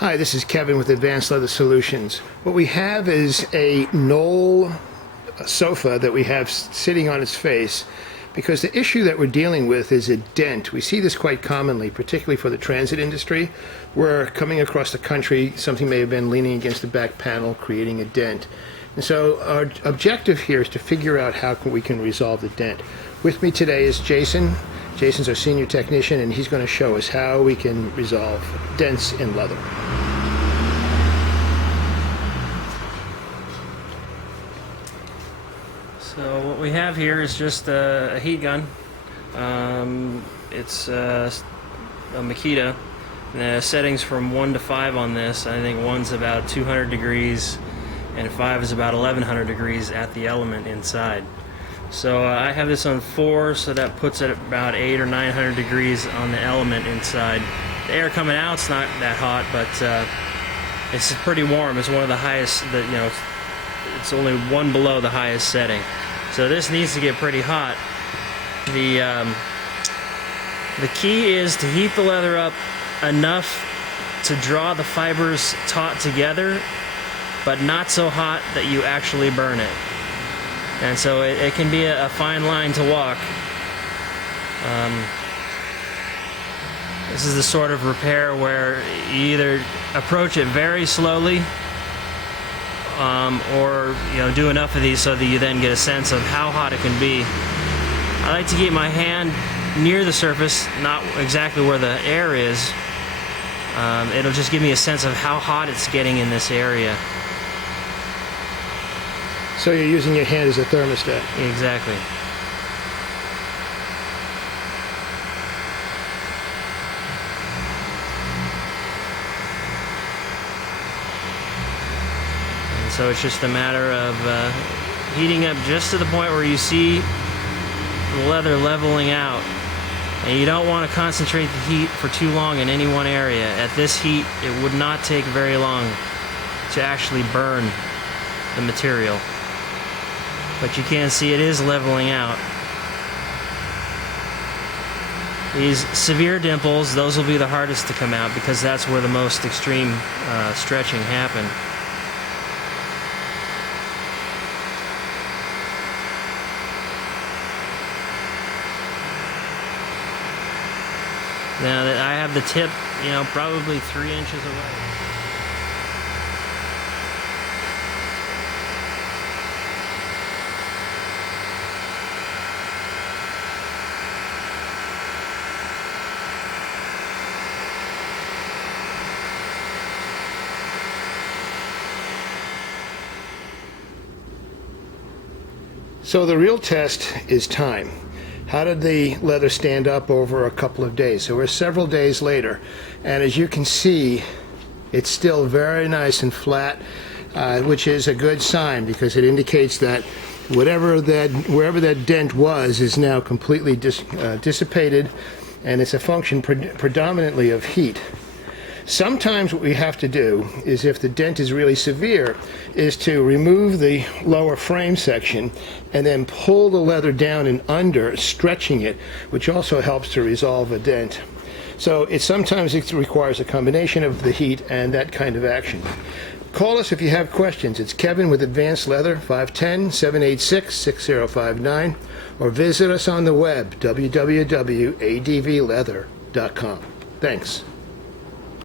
Hi, this is Kevin with Advanced Leather Solutions. What we have is a knoll sofa that we have sitting on its face because the issue that we're dealing with is a dent. We see this quite commonly, particularly for the transit industry, where coming across the country, something may have been leaning against the back panel, creating a dent. And so our objective here is to figure out how we can resolve the dent. With me today is Jason. Jason's our senior technician, and he's going to show us how we can resolve dents in leather. So what we have here is just a heat gun. It's a Makita. The settings from 1 to 5 on this. I think 1's about 200 degrees and 5 is about 1100 degrees at the element inside. So I have this on 4, so that puts it at about 800 or 900 degrees on the element inside. The air coming out's not that hot, but it's pretty warm. It's one of the highest. It's only one below the highest setting. So this needs to get pretty hot. The key is to heat the leather up enough to draw the fibers taut together, but not so hot that you actually burn it. And so it can be a fine line to walk. This is the sort of repair where you either approach it very slowly, or do enough of these so that you then get a sense of how hot it can be. I like to keep my hand near the surface, not exactly where the air is. It'll just give me a sense of how hot it's getting in this area. So you're using your hand as a thermostat. Exactly. And so it's just a matter of heating up just to the point where you see the leather leveling out. And you don't want to concentrate the heat for too long in any one area. At this heat, it would not take very long to actually burn the material. But you can see it is leveling out. These severe dimples, those will be the hardest to come out because that's where the most extreme stretching happened. Now that I have the tip, probably 3 inches away. So the real test is time. How did the leather stand up over a couple of days? So we're several days later, and as you can see, it's still very nice and flat, which is a good sign because it indicates that wherever that dent was is now completely dissipated, and it's a function predominantly of heat. Sometimes what we have to do is, if the dent is really severe, is to remove the lower frame section and then pull the leather down and under, stretching it, which also helps to resolve a dent. So sometimes it requires a combination of the heat and that kind of action. Call us if you have questions. It's Kevin with Advanced Leather, 510-786-6059, or visit us on the web, www.advleather.com. Thanks.